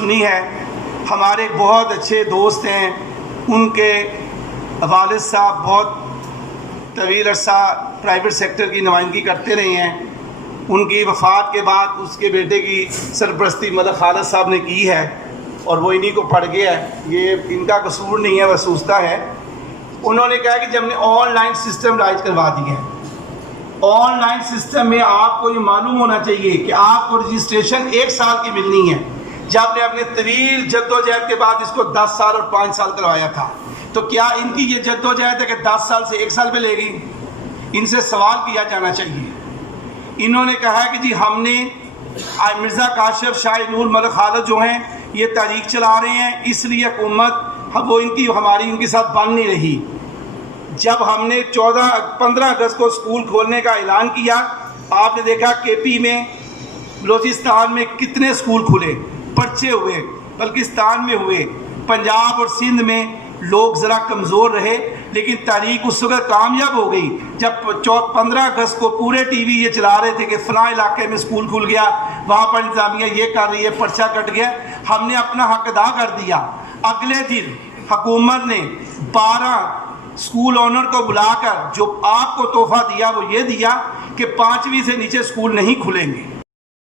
सुनी है। हमारे बहुत अच्छे दोस्त हैं, उनके वालिद साहब बहुत तवील अरसा प्राइवेट सेक्टर की नुमाइंदगी करते रहे हैं। उनकी वफ़ात के बाद उसके बेटे की सरपरस्ती मलिक खालिद साहब ने की है और वो इन्हीं को पड़ गया है। ये इनका कसूर नहीं है, वह सूझता है। उन्होंने कहा कि जब हमने ऑनलाइन सिस्टम राइज करवा दिया है, ऑनलाइन सिस्टम में आपको ये मालूम होना चाहिए कि आपको रजिस्ट्रेशन 1 साल की मिलनी है। जब ने अपने तवील जद्दोजहद के बाद इसको 10 साल और 5 साल करवाया था, तो क्या इनकी ये जद्दोजहद है कि 10 साल से 1 साल पे लेगी? इनसे सवाल किया जाना चाहिए। इन्होंने कहा कि जी हमने मिर्ज़ा काशिफ शाह नूर मलिक खालिद जो हैं ये तहरीक चला रहे हैं, इसलिए हुकूमत वो इनकी हमारी उनके साथ बन नहीं रही। जब हमने 15 अगस्त को स्कूल खोलने का ऐलान किया, आपने देखा केपी में, बलोचिस्तान में कितने स्कूल खुले, पर्चे हुए, बल्किस्तान में हुए, पंजाब और सिंध में लोग ज़रा कमज़ोर रहे, लेकिन तहरीक उस वक्त कामयाब हो गई जब 15 अगस्त को पूरे टीवी ये चला रहे थे कि फ़लाँ इलाके में स्कूल खुल गया, वहाँ पर इंतज़ामिया ये कर रही है, पर्चा कट गया। हमने अपना हक अदा कर दिया। अगले दिन हुकूमत ने 12 स्कूल ओनर को बुलाकर जो आपको तोहफा दिया वो ये दिया कि 5वीं से नीचे स्कूल नहीं खुलेंगे।